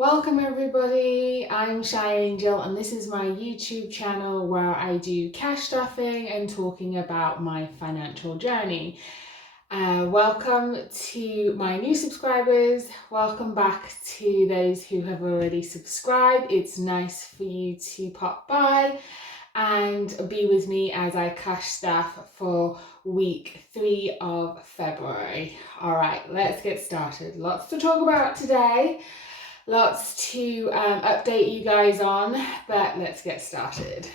Welcome everybody, I'm ShyAngel and this is my YouTube channel where I do cash stuffing and talking about my financial journey. Welcome to my new subscribers, welcome back to those who have already subscribed. It's nice for you to pop by and be with me as I cash stuff for week 3 of February. Alright, let's get started. Lots to talk about today. Lots to update you guys on, but let's get started.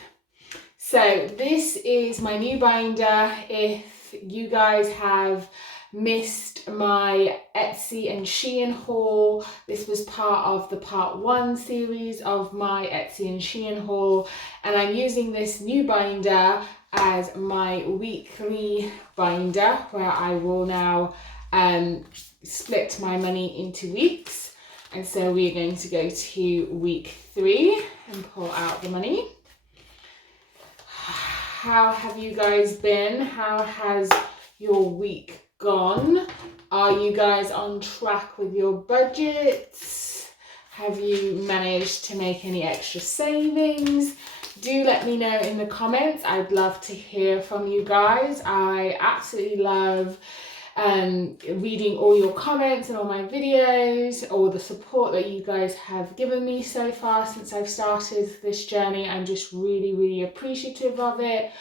So this is my new binder. If you guys have missed my Etsy and Shein haul, this was part of the part 1 series of my Etsy and Shein haul, and I'm using this new binder as my weekly binder where I will now split my money into weeks. And so we're going to go to week 3 and pull out the money. How have you guys been? How has your week gone? Are you guys on track with your budgets? Have you managed to make any extra savings? Do let me know in the comments. I'd love to hear from you guys. I absolutely love reading all your comments and all my videos, all the support that you guys have given me so far since I've started this journey. I'm just really appreciative of it,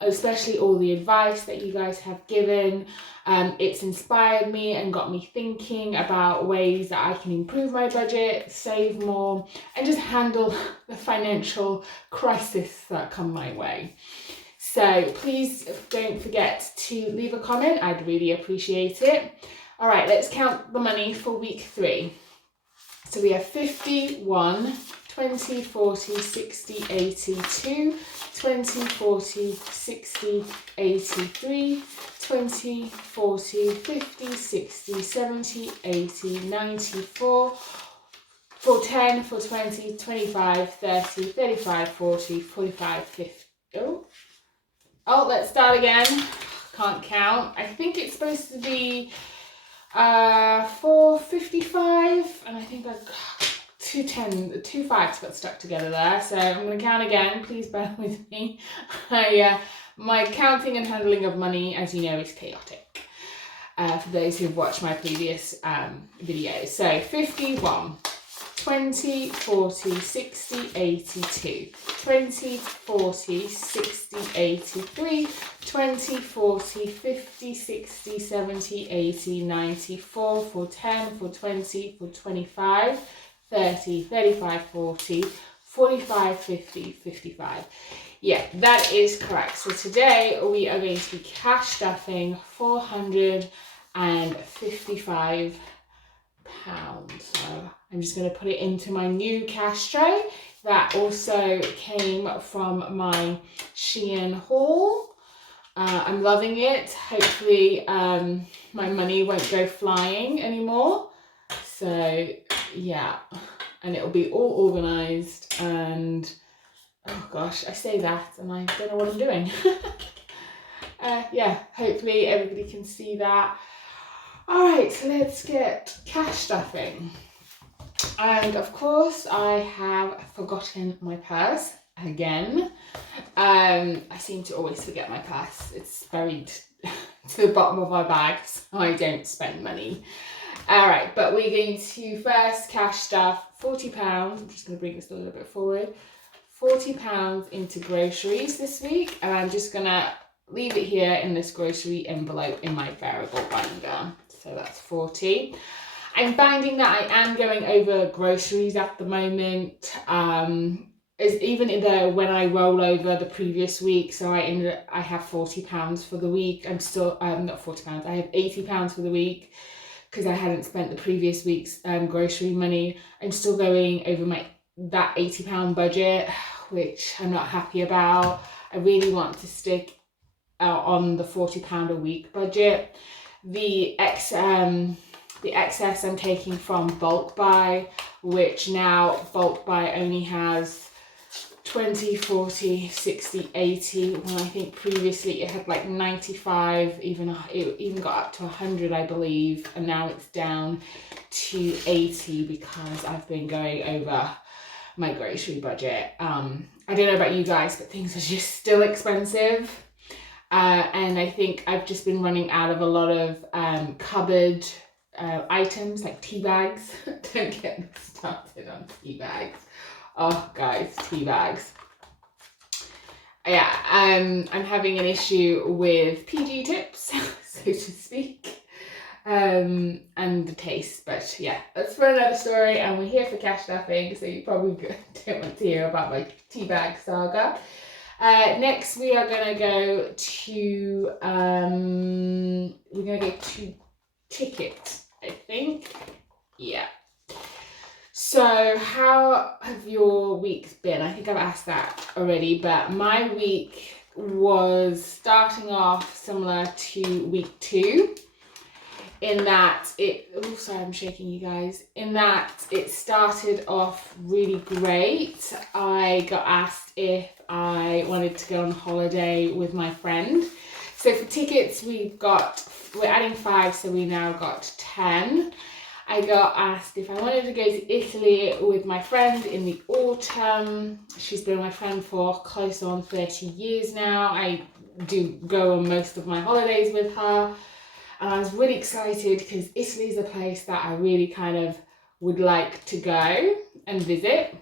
especially all the advice that you guys have given. It's inspired me and got me thinking about ways that I can improve my budget, save more, and just handle the financial crisis that come my way. So please don't forget to leave a comment. I'd really appreciate it. All right, let's count the money for week 3. So we have 51, 20, 40, 60, 82, 20, 40, 60, 83, 20, 40, 50, 60, 70, 80, 94, for 10, for 20, 25, 30, 35, 40, 45, 50. Oh, let's start again. Can't count. I think it's supposed to be 455, and I think I two 5s got stuck together there. So I'm going to count again. Please bear with me. My counting and handling of money, as you know, is chaotic. For those who've watched my previous videos. So 51. 20, 40, 60, 82, 20, 40, 60, 83, 20, 40, 50, 60, 70, 80, 94, for 10, for 20, for 25, 30, 35, 40, 45, 50, 55. Yeah, that is correct. So today we are going to be cash stuffing £455. So I'm just going to put it into my new cash tray that also came from my Shein haul. I'm loving it. Hopefully my money won't go flying anymore. So yeah, and it'll be all organized, and oh gosh, I say that and I don't know what I'm doing. Yeah, hopefully everybody can see that. Alright, so let's get cash stuffing. And of course I have forgotten my purse again. I seem to always forget my purse. It's buried to the bottom of my bag, so I don't spend money. Alright, but we're going to first cash stuff £40. I'm just going to bring this a little bit forward. £40 into groceries this week, and I'm just going to leave it here in this grocery envelope in my variable binder. So that's 40. I'm finding that I am going over groceries at the moment. Even though when I roll over the previous week, so I have £40 for the week. I'm still not £40. I have £80 for the week because I hadn't spent the previous week's grocery money. I'm still going over that £80 budget, which I'm not happy about. I really want to stick on the £40 a week budget. The excess I'm taking from bulk buy, which now bulk buy only has 20, 40, 60, 80, when I think previously it had like 95, it even got up to 100, I believe, and now it's down to 80 because I've been going over my grocery budget. I don't know about you guys, but things are just still expensive. And I think I've just been running out of a lot of cupboard items like tea bags. Don't get me started on tea bags. Oh, guys, tea bags. Yeah, I'm having an issue with PG tips, so to speak, and the taste. But yeah, that's for another story. And we're here for cash stuffing, so you probably don't want to hear about my tea bag saga. Next, we are gonna go to tickets, I think. Yeah. So how have your weeks been? I think I've asked that already, but my week was starting off similar to week 2 in that I'm shaking you guys, in that it started off really great. I got asked if I wanted to go on holiday with my friend. So for tickets, we're adding 5, so we now got 10. I got asked if I wanted to go to Italy with my friend in the autumn. She's been my friend for close on 30 years now. I do go on most of my holidays with her. And I was really excited because Italy is a place that I really kind of would like to go and visit.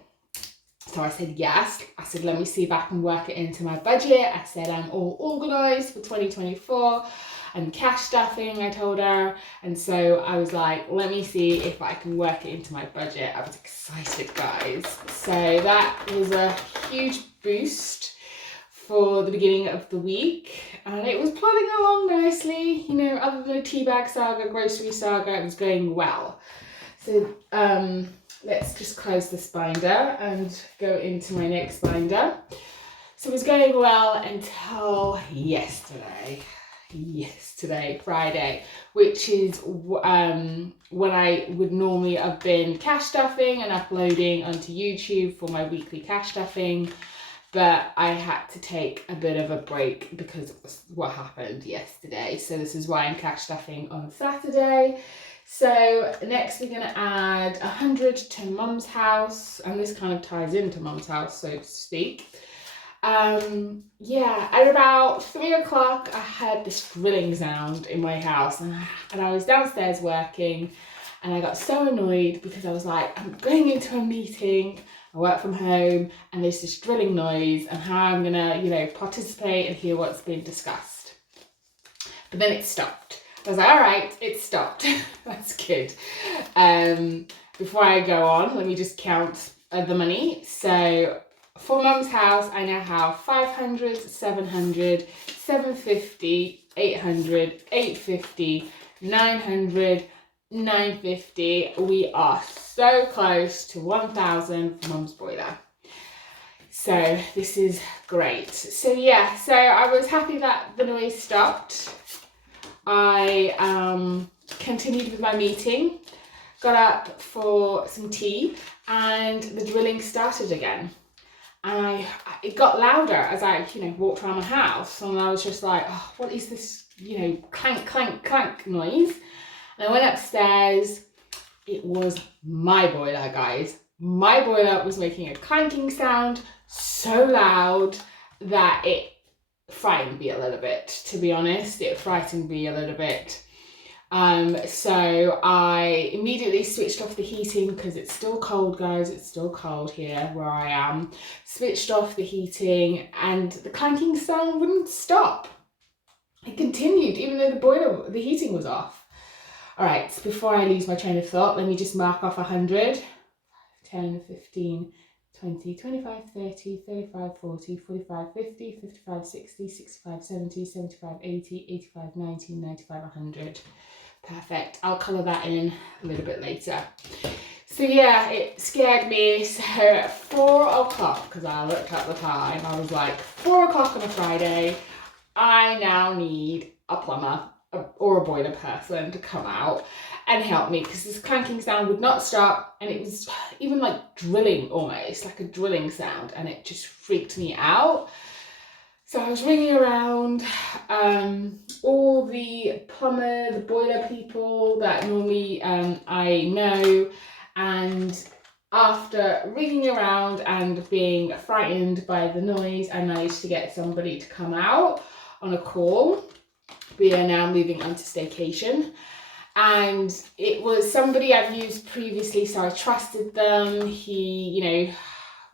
So I said yes. I said, let me see if I can work it into my budget. I said, I'm all organised for 2024. And cash stuffing, I told her. And so I was like, let me see if I can work it into my budget. I was excited, guys. So that was a huge boost for the beginning of the week. And it was plodding along nicely. You know, other than the tea bag saga, grocery saga, it was going well. So let's just close this binder and go into my next binder. So it was going well until yesterday, Friday, which is when I would normally have been cash stuffing and uploading onto YouTube for my weekly cash stuffing, but I had to take a bit of a break because of what happened yesterday. So this is why I'm cash stuffing on Saturday. So next we're going to add 100 to Mum's house, and this kind of ties into Mum's house, so to speak. At about 3 o'clock I heard this drilling sound in my house, and I was downstairs working, and I got so annoyed because I was like, I'm going into a meeting, I work from home, and there's this drilling noise, and how I'm gonna, participate and hear what's being discussed. But then it stopped. I was like, all right, it stopped. That's good. Before I go on, let me just count the money. So for Mum's house, I now have 500, 700, 750, 800, 850, 900, 950. We are so close to 1,000 for Mum's boiler. So this is great. So yeah, so I was happy that the noise stopped. I continued with my meeting, got up for some tea, and the drilling started again. And it got louder as I, walked around my house, and I was just like, oh, what is this, clank, clank, clank noise? And I went upstairs. It was my boiler, guys. My boiler was making a clanking sound so loud that it frightened me a little bit, to be honest. It frightened me a little bit. So I immediately switched off the heating because it's still cold, guys. It's still cold here where I am. Switched off the heating, and the clanking sound wouldn't stop. It continued even though the heating was off. All right, so before I lose my train of thought, let me just mark off 100, 10, 15, 20, 25, 30, 35, 40, 45, 50, 55, 60, 65, 70, 75, 80, 85, 90, 95, 100. Perfect. I'll colour that in a little bit later. So yeah, it scared me. So at 4 o'clock, because I looked at the time, I was like, 4 o'clock on a Friday, I now need a plumber or a boiler person to come out and help me, because this clanking sound would not stop, and it was even like drilling, almost like a drilling sound, and it just freaked me out. So I was ringing around all the plumber, the boiler people that normally I know, and after ringing around and being frightened by the noise, I managed to get somebody to come out on a call. We are now moving on to staycation, and it was somebody I've used previously, so I trusted them. He, you know,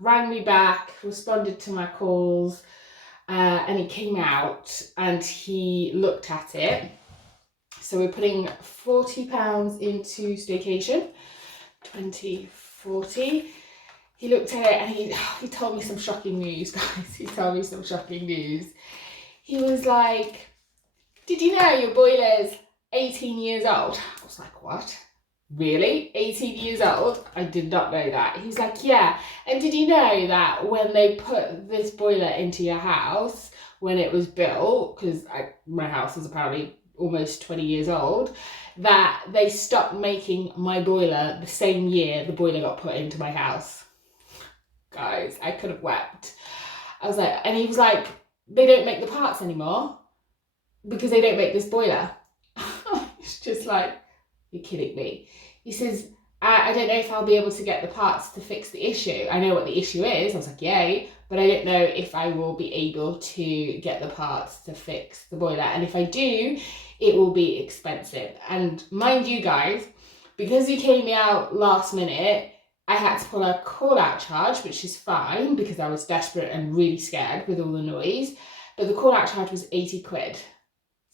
rang me back, responded to my calls, and he came out and he looked at it. So we're putting £40 into staycation, 2040. He looked at it and he told me some shocking news, guys. He told me some shocking news. He was like, did you know your boiler's 18 years old? I was like, what? Really? 18 years old? I did not know that. He's like, yeah. And did you know that when they put this boiler into your house, when it was built, because my house is apparently almost 20 years old, that they stopped making my boiler the same year the boiler got put into my house? Guys, I could have wept. I was like, and he was like, they don't make the parts anymore because they don't make this boiler. It's just like, you're kidding me. He says, I don't know if I'll be able to get the parts to fix the issue. I know what the issue is. I was like, yay, but I don't know if I will be able to get the parts to fix the boiler. And if I do, it will be expensive. And mind you guys, because he came out last minute, I had to pull a call out charge, which is fine because I was desperate and really scared with all the noise. But the call out charge was 80 quid.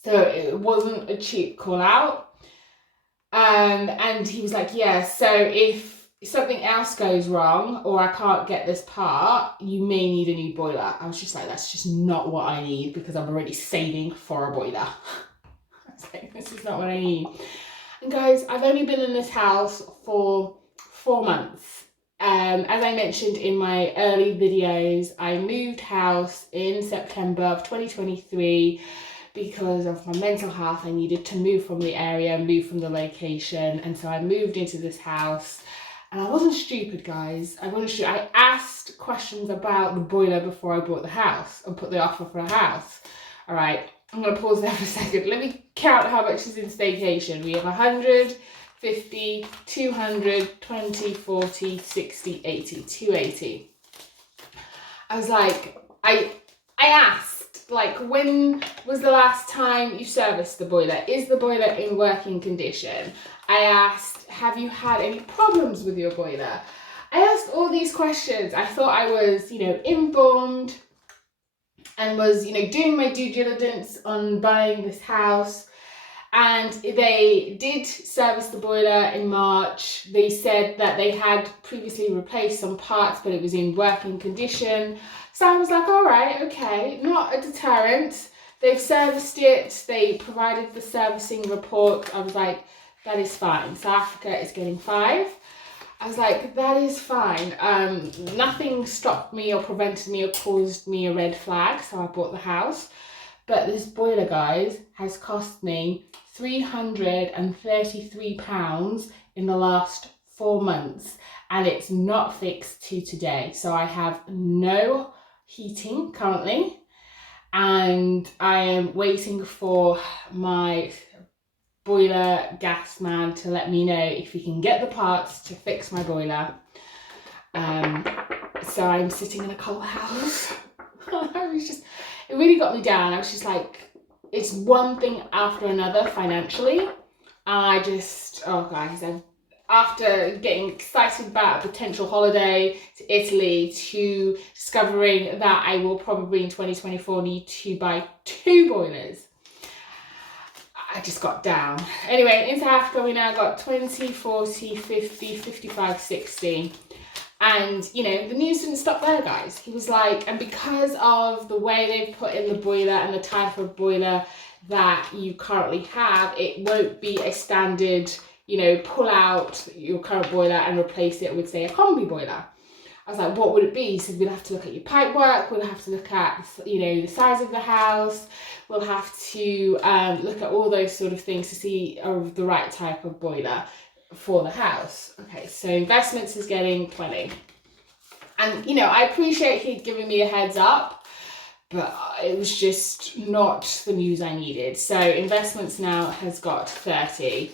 So it wasn't a cheap call out. And he was like, yeah, so if something else goes wrong or I can't get this part, you may need a new boiler. I was just like, that's just not what I need because I'm already saving for a boiler. I was like, this is not what I need. And guys, I've only been in this house for 4 months. As I mentioned in my early videos, I moved house in September of 2023 because of my mental health. I needed to move from the area, move from the location, and so I moved into this house. And I wasn't stupid, guys. I wasn't stupid. I asked questions about the boiler before I bought the house and put the offer for a house. All right, I'm going to pause there for a second. Let me count how much is in staycation. We have 100, 50, 200, 20, 40, 60, 80, 280. I was like, I asked, like, when was the last time you serviced the boiler? Is the boiler in working condition? I asked, have you had any problems with your boiler? I asked all these questions. I thought I was, informed and was, doing my due diligence on buying this house. And they did service the boiler in March. They said that they had previously replaced some parts, but it was in working condition. So I was like, all right, okay, not a deterrent. They've serviced it. They provided the servicing report. I was like, that is fine. South Africa is getting 5. I was like, that is fine. Nothing stopped me or prevented me or caused me a red flag. So I bought the house. But this boiler, guys, has cost me £333 in the last 4 months, and it's not fixed to today. So I have no heating currently, and I am waiting for my boiler gas man to let me know if he can get the parts to fix my boiler. So I'm sitting in a cold house. It really got me down. I was just like, it's one thing after another financially. I just, oh guys, after getting excited about a potential holiday to Italy, to discovering that I will probably in 2024 need to buy 2 boilers, I just got down. Anyway, in South Africa we now got 20, 40, 50, 55, 60. And, the news didn't stop there, guys. He was like, and because of the way they've put in the boiler and the type of boiler that you currently have, it won't be a standard, pull out your current boiler and replace it with, say, a combi boiler. I was like, what would it be? He said, we'll have to look at your pipe work, we'll have to look at, you know, the size of the house, we'll have to look at all those sort of things to see the right type of boiler for the house. Okay, so investments is getting 20. And, you know, I appreciate he'd given me a heads up, but it was just not the news I needed. So investments now has got 30.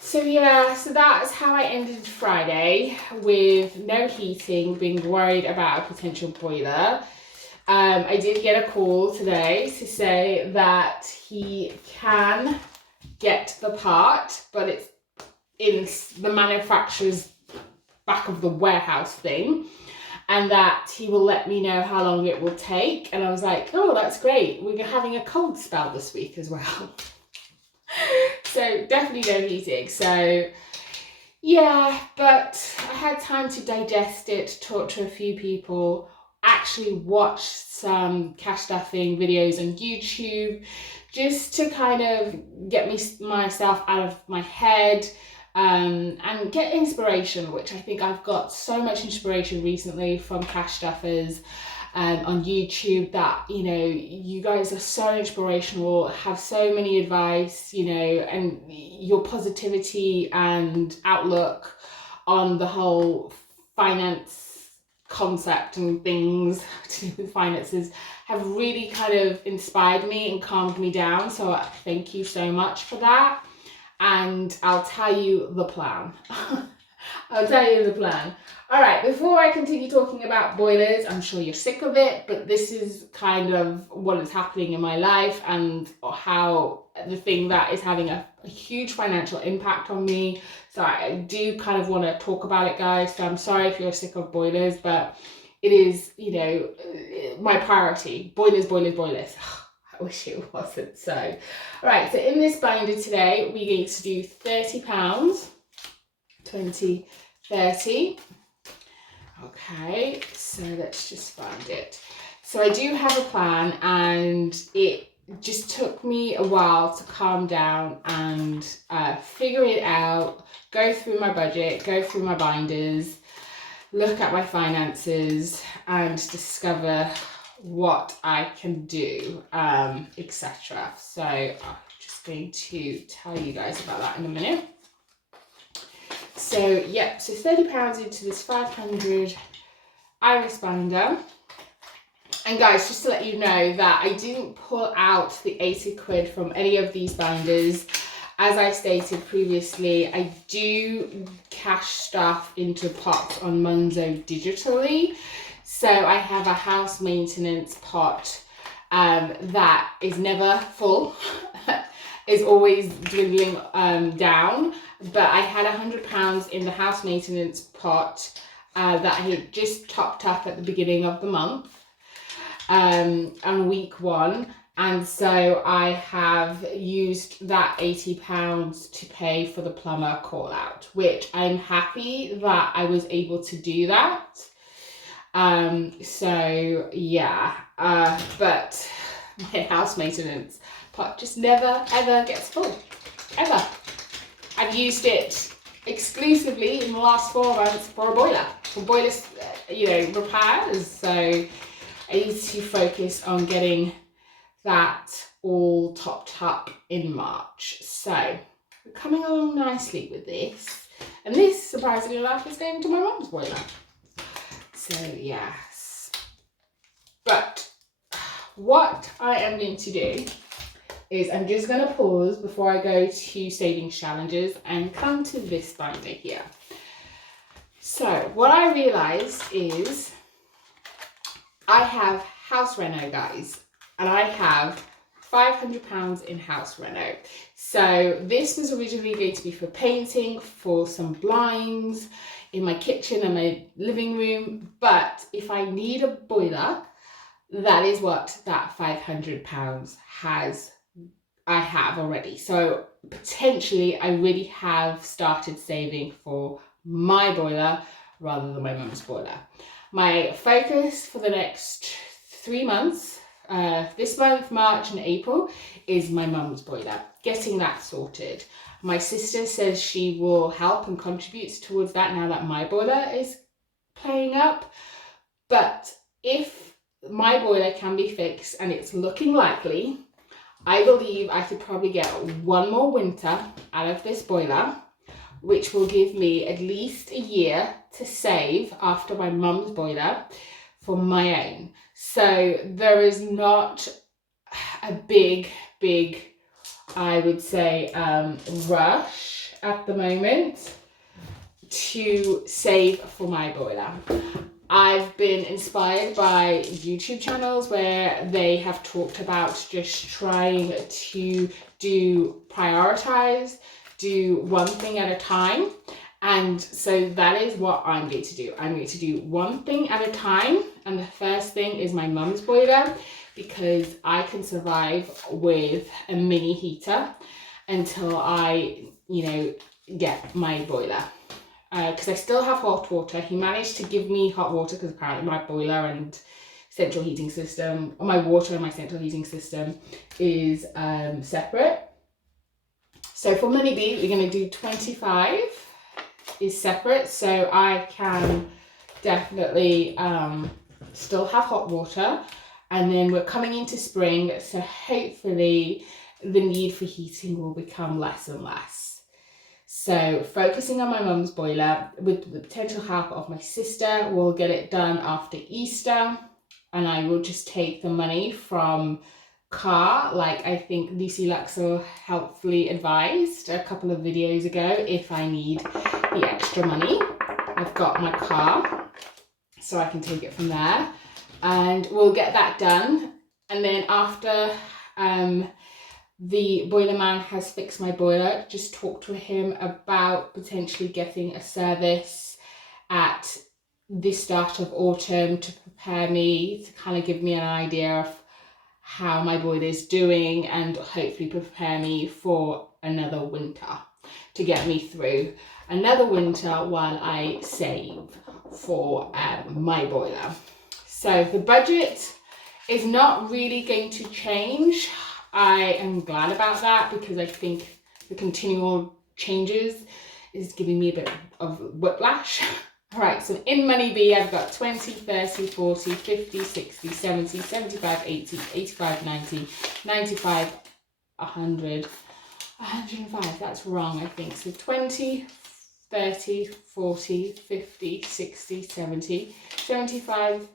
So yeah, so that's how I ended Friday, with no heating, being worried about a potential boiler. I did get a call today to say that he can get the part, but it's in the manufacturer's back of the warehouse thing, and that he will let me know how long it will take. And I was like, oh, that's great. We're having a cold spell this week as well. So definitely no heating. So yeah, but I had time to digest it, talk to a few people, actually watch some cash stuffing videos on YouTube, just to kind of get myself out of my head, and get inspiration, which I think I've got so much inspiration recently from cash stuffers on YouTube, that, you know, you guys are so inspirational, have so many advice, you know, and your positivity and outlook on the whole finance concept and things to do with finances have really kind of inspired me and calmed me down. So thank you so much for that. And I'll tell you the plan. I'll tell you the plan. All right, before I continue talking about boilers, I'm sure you're sick of it, but this is kind of what is happening in my life, and how the thing that is having a huge financial impact on me. So I do kind of want to talk about it, guys. So I'm sorry if you're sick of boilers, but it is, you know, my priority. Boilers, boilers, boilers. I wish it wasn't so. All right, so in this binder today, we're going to do £30, 20, 30. Okay, so let's just find it. So I do have a plan, and it just took me a while to calm down and figure it out, go through my budget, go through my binders, look at my finances, and discover what I can do, etc. So I'm just going to tell you guys about that in a minute. So yeah, so £30 into this 500 iris binder. And guys, just to let you know that I didn't pull out the 80 quid from any of these binders. As I stated previously, I do cash stuff into pots on Monzo digitally. So I have a house maintenance pot that is never full, is always dwindling down. But I had £100 in the house maintenance pot that I had just topped up at the beginning of the month, on week 1. And so I have used that £80 to pay for the plumber call out, which I'm happy that I was able to do that. So yeah, but my house maintenance pot just never ever gets full, ever. I've used it exclusively in the last 4 months for a boiler, for boiler, you know, repairs. So I need to focus on getting that all topped up in March. So we're coming along nicely with this. And this, surprisingly enough, is going to my mum's boiler. So yes. But what I am going to do is I'm just going to pause before I go to savings challenges and come to this binder here. So what I realized is I have house reno, guys, and I have £500 in house reno. So this was originally going to be for painting, for some blinds in my kitchen and my living room. But if I need a boiler, that is what that £500 I have already. So potentially I really have started saving for my boiler rather than my mum's boiler. My focus for the next 3 months, this month, March and April, is my mum's boiler, getting that sorted. My sister says she will help and contribute towards that now that my boiler is playing up. But if my boiler can be fixed, and it's looking likely, I believe I could probably get one more winter out of this boiler, which will give me at least a year to save after my mum's boiler for my own. So there is not a big, I would say, rush at the moment to save for my boiler. I've been inspired by YouTube channels where they have talked about just trying to prioritize, do one thing at a time. And so that is what I'm going to do. I'm going to do one thing at a time. And the first thing is my mum's boiler, because I can survive with a mini heater until I, get my boiler. Because I still have hot water. He managed to give me hot water because apparently my boiler and central heating system, or my water and my central heating system is separate. So for Money B, we're going to do 25 is separate. So I can definitely still have hot water. And then we're coming into spring, so hopefully the need for heating will become less and less. So focusing on my mum's boiler with the potential help of my sister, we'll get it done after Easter, and I will just take the money from car, like I think Lucy Luxor helpfully advised a couple of videos ago. If I need the extra money, I've got my car, so I can take it from there, and we'll get that done. And then after the boiler man has fixed my boiler, just talk to him about potentially getting a service at the start of autumn to prepare me, to kind of give me an idea of how my boiler is doing, and hopefully prepare me for another winter, to get me through another winter while I save for my boiler. So the budget is not really going to change. I am glad about that, because I think the continual changes is giving me a bit of whiplash. All right, so in Money B, I've got 20, 30, 40, 50, 60, 70, 75, 80, 85, 90, 95, 100, 105. That's wrong, I think. So 20, 30, 40, 50, 60, 70, 75,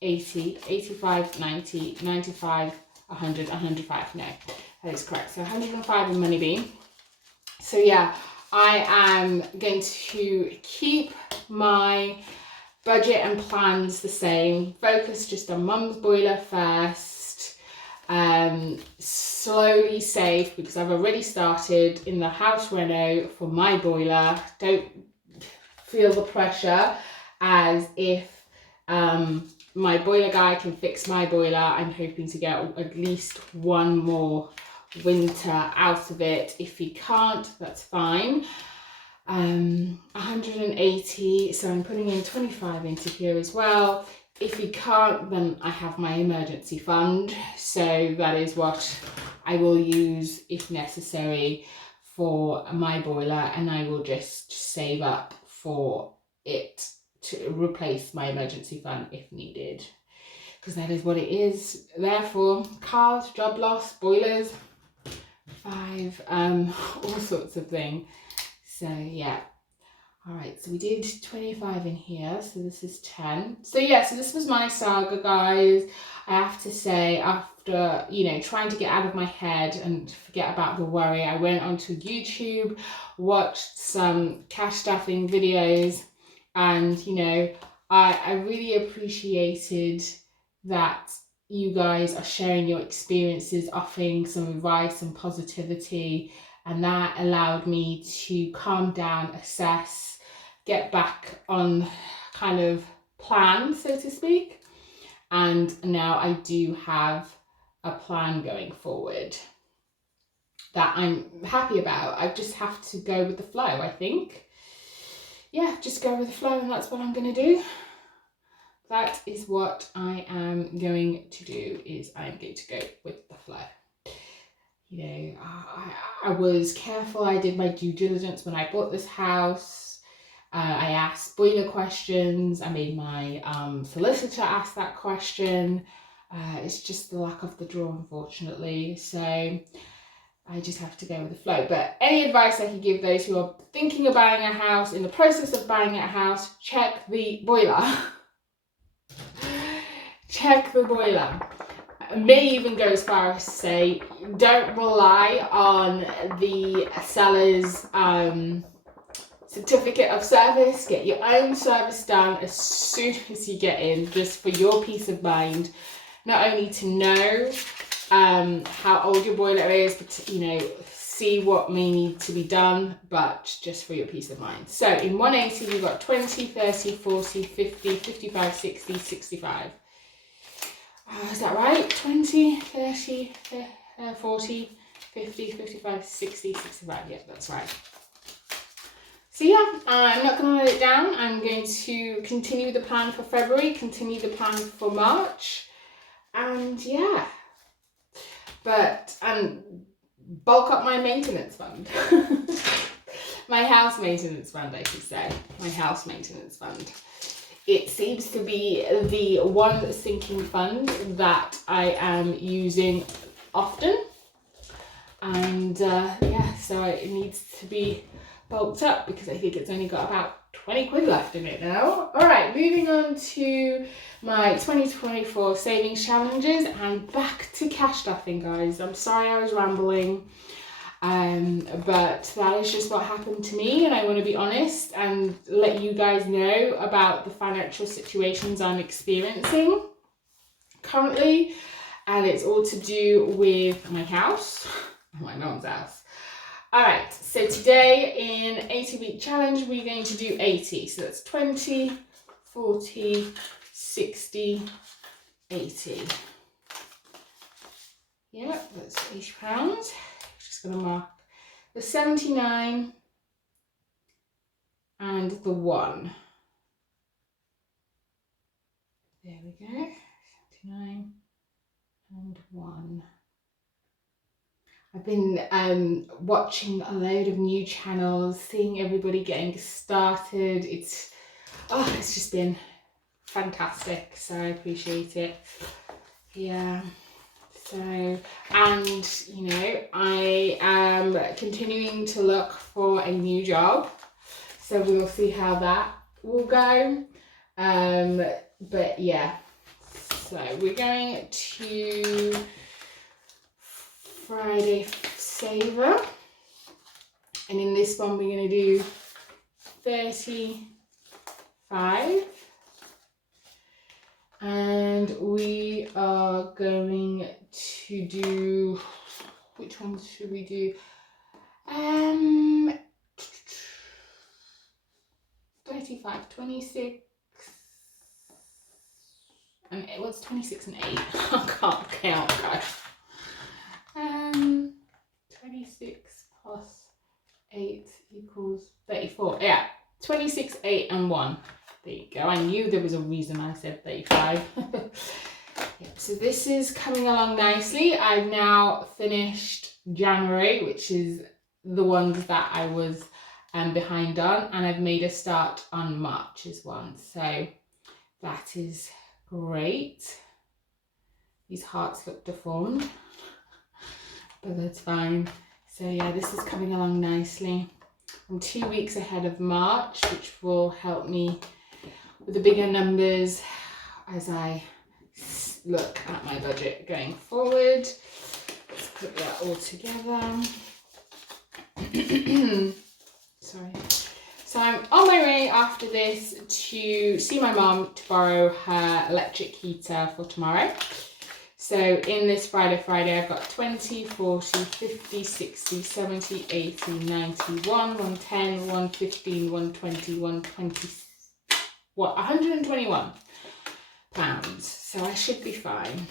80, 85, 90, 95, 100, 105. No, that is correct. So 105 in Money B. So yeah, I am going to keep my budget and plans the same. Focus just on mum's boiler first. Slowly save, because I've already started in the house reno for my boiler. Don't feel the pressure as if my boiler guy can fix my boiler. I'm hoping to get at least one more winter out of it. If he can't, that's fine. 180, so I'm putting in 25 into here as well. If he can't, then I have my emergency fund, so that is what I will use if necessary for my boiler, and I will just save up for it to replace my emergency fund if needed, because that is what it is there for. Cars, job loss, boilers, 5, all sorts of things. So yeah, all right, so we did 25 in here, so this is 10. So yeah, so this was my saga, guys. I have to say, after, trying to get out of my head and forget about the worry, I went onto YouTube, watched some cash stuffing videos, and I really appreciated that you guys are sharing your experiences, offering some advice and positivity, and that allowed me to calm down, assess, get back on kind of plan, so to speak. And now I do have a plan going forward that I'm happy about. I just have to go with the flow, I think. Yeah, just go with the flow, and that's what I'm going to do. That is what I am going to do, is I'm going to go with the flow. I was careful. I did my due diligence when I bought this house. I asked boiler questions. I made my solicitor ask that question. It's just the luck of the draw, unfortunately. So I just have to go with the flow. But any advice I could give those who are thinking of buying a house, in the process of buying a house, check the boiler. Check the boiler. I may even go as far as to say, don't rely on the seller's certificate of service. Get your own service done as soon as you get in, just for your peace of mind. Not only to know how old your boiler is, but to, you know, see what may need to be done, but just for your peace of mind. So in 180, we've got 20, 30, 40, 50, 55, 60, 65. Is that right? 20, 30, 40, 50, 55, 60, 65. Yeah, that's right. So yeah, I'm not going to let it down. I'm going to continue the plan for February, continue the plan for March, and yeah, and bulk up my maintenance fund. My house maintenance fund, I should say. My house maintenance fund. It seems to be the one sinking fund that I am using often. And yeah, so it needs to be bulked up because I think it's only got about 20 quid left in it now. All right, moving on to my 2024 savings challenges and back to cash stuffing, guys. I'm sorry I was rambling. But that is just what happened to me, and I want to be honest and let you guys know about the financial situations I'm experiencing currently, and it's all to do with my house, my mom's house. All right, so today in 80-week challenge, we're going to do 80. So that's 20, 40, 60, 80. Yeah, that's £80. Just going to mark the 79 and the 1. There we go. 79 and 1. I've been watching a load of new channels, seeing everybody getting started. It's just been fantastic, so I appreciate it. Yeah. So, and you know, I am continuing to look for a new job, so we'll see how that will go. But yeah, so we're going to Friday Saver, and in this one we're going to do 35, and we are going to do, which ones should we do? 35, 26, and it was 26 and 8. I can't count, guys. 26 plus 8 equals 34. Yeah, 26, 8 and 1. There you go. I knew there was a reason I said 35. Yeah, so this is coming along nicely. I've now finished January, which is the ones that I was behind on, and I've made a start on March's one. So that is great. These hearts look deformed, but that's fine. So yeah, this is coming along nicely. I'm 2 weeks ahead of March, which will help me with the bigger numbers as I look at my budget going forward. Let's put that all together. Sorry. So I'm on my way after this to see my mum to borrow her electric heater for tomorrow. So in this Friday, I've got 20, 40, 50, 60, 70, 80, 90, 110, 115, 120, 120, 121 pounds. So I should be fine.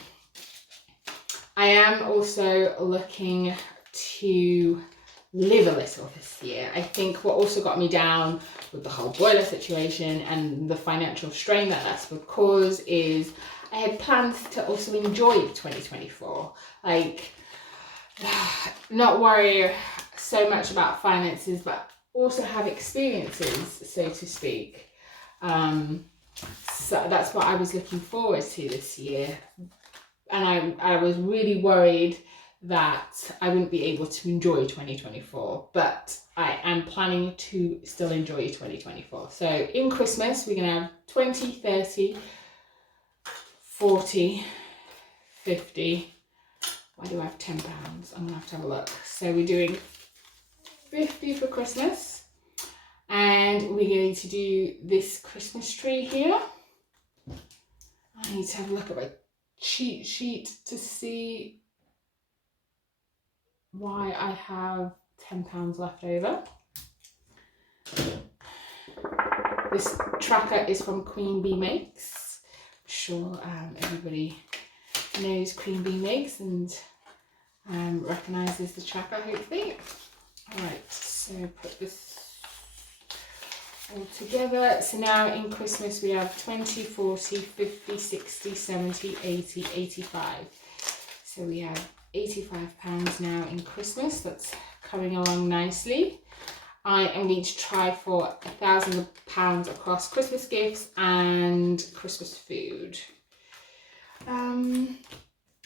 I am also looking to live a little this year. I think what also got me down with the whole boiler situation and the financial strain that that's would cause is I had plans to also enjoy 2024. Like, not worry so much about finances, but also have experiences, so to speak. So that's what I was looking forward to this year. And I was really worried that I wouldn't be able to enjoy 2024, but I am planning to still enjoy 2024. So in Christmas, we're going to have 20, 30, 40, 50. Why do I have £10? I'm going to have a look. So we're doing 50 for Christmas. And we're going to do this Christmas tree here. I need to have a look at my cheat sheet to see why I have £10 left over. This tracker is from Queen Bee Makes. I'm sure everybody knows Queen Bee Makes and recognises the tracker, hopefully. Alright, so put this all together. So now in Christmas we have 20, 40, 50, 60, 70, 80, 85. So we have £85 now in Christmas. That's coming along nicely. I am going to try for £1,000 across Christmas gifts and Christmas food. I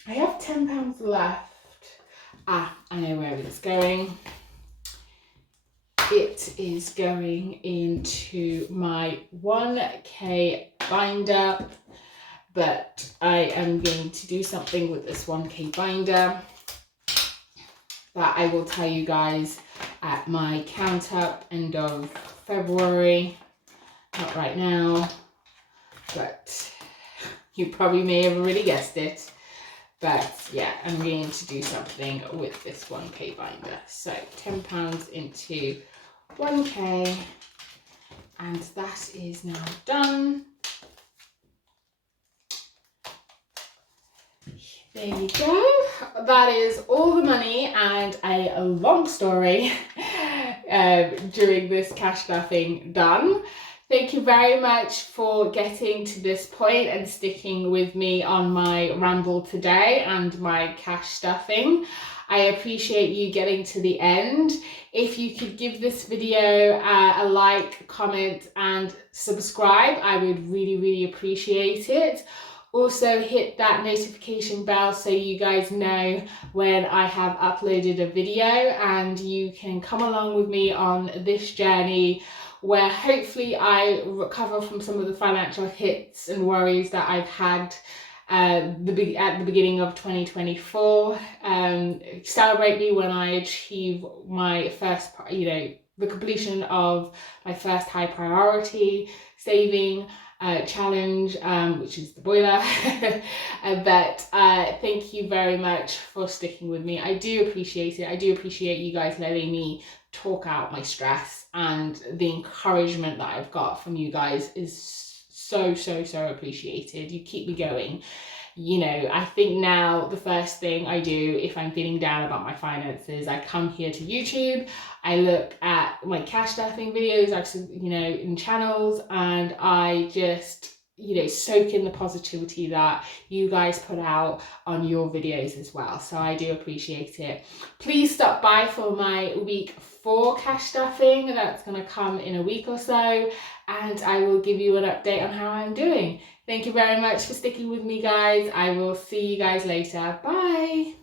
have £10 left. I know where it's going. It is going into my 1K binder, but I am going to do something with this 1K binder that I will tell you guys at my count up end of February. Not right now, but you probably may have already guessed it. But yeah, I'm going to do something with this 1K binder. So £10 into 1K, and that is now done. There you go. That is all the money and a long story during this cash stuffing done. Thank you very much for getting to this point and sticking with me on my ramble today and my cash stuffing. I appreciate you getting to the end. If you could give this video a like, comment and subscribe, I would really appreciate it. Also hit that notification bell so you guys know when I have uploaded a video, and you can come along with me on this journey where hopefully I recover from some of the financial hits and worries that I've had at the beginning of 2024. Celebrate me when I achieve my first, the completion of my first high priority saving challenge, which is the boiler. But thank you very much for sticking with me. I do appreciate it. I do appreciate you guys letting me talk out my stress, and the encouragement that I've got from you guys is so appreciated. You keep me going. You know, I think now the first thing I do if I'm feeling down about my finances, I come here to YouTube, I look at my cash stuffing videos, in channels, and I just, soak in the positivity that you guys put out on your videos as well. So I do appreciate it. Please stop by for my week 4 cash stuffing. That's going to come in a week or so, and I will give you an update on how I'm doing. Thank you very much for sticking with me, guys. I will see you guys later. Bye.